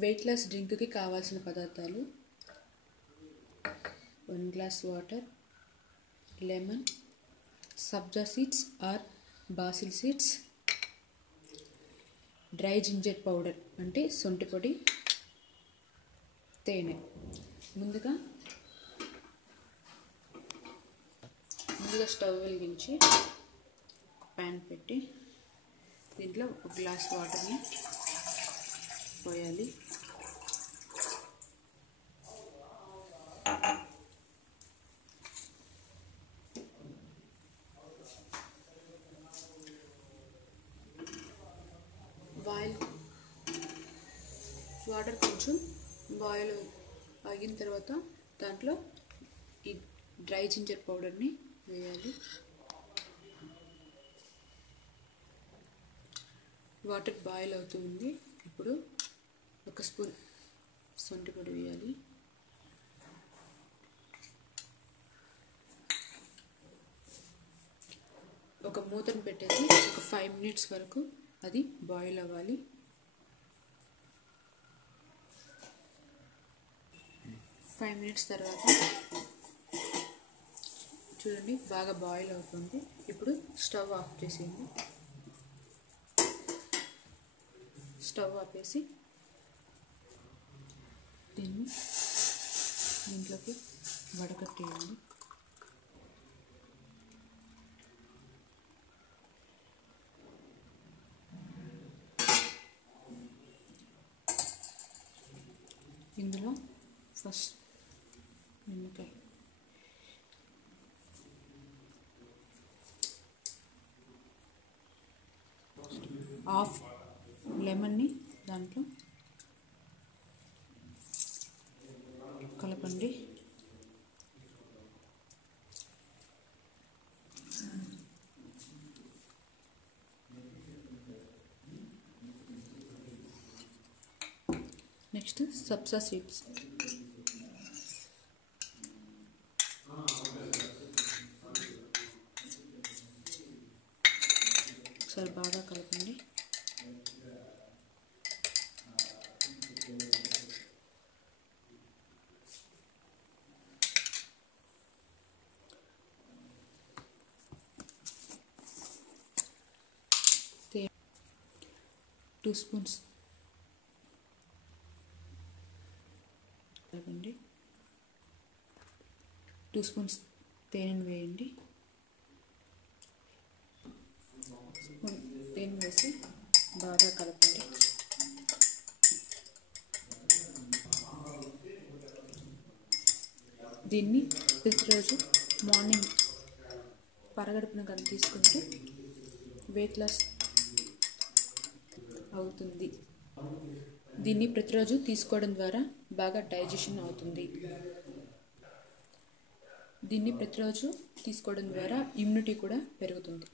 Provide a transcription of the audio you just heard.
Weight loss డ్రింక్కి కావాల్సిన పదార్థాలు: 1 glass water, lemon, sabja seeds or basil seeds, dry ginger powder అంటే సొంటి పొడి, తేనె. ముందుగా స్టవ్ వెలిగించి ప్యాన్ పెట్టి దీంట్లో 1 గ్లాస్ వాటర్ని పోయాలి. వాటర్ కొంచెం బాయిల్ అయిన తర్వాత దాంట్లో ఈ డ్రై జింజర్ పౌడర్ని వేయాలి. వాటర్ బాయిల్ అవుతుంది. ఇప్పుడు 1 స్పూన్ సొంటి పొడి వేయాలి. ఒక మూతను పెట్టేసి ఒక 5 మినిట్స్ వరకు అది బాయిల్ అవ్వాలి. 5 మినిట్స్ తర్వాత చూడండి బాగా బాయిల్ అవుతుంది. ఇప్పుడు స్టవ్ ఆఫ్ చేసేయండి. స్టవ్ ఆపేసి దీంట్లోకి వడకట్టేయండి. ఇందులో ఫస్ట్ నిమ్మకాయ, హాఫ్ లెమన్ని దాంట్లో కలపండి. నెక్స్ట్ సబ్జా సీడ్స్, ఒకసారి బాగా కలపండి. టూ స్పూన్స్ కలపండి. 2 స్పూన్స్ తేనెను వేయండి. తేనె వేసి బాగా కలపండి. దీన్ని ప్రతిరోజు మార్నింగ్ పరగడుపున కానీ తీసుకుంటే వెయిట్ లాస్ అవుతుంది. దీన్ని ప్రతిరోజు తీసుకోవడం ద్వారా బాగా డైజెషన్ అవుతుంది. దీన్ని ప్రతిరోజు తీసుకోవడం ద్వారా ఇమ్యూనిటీ కూడా పెరుగుతుంది.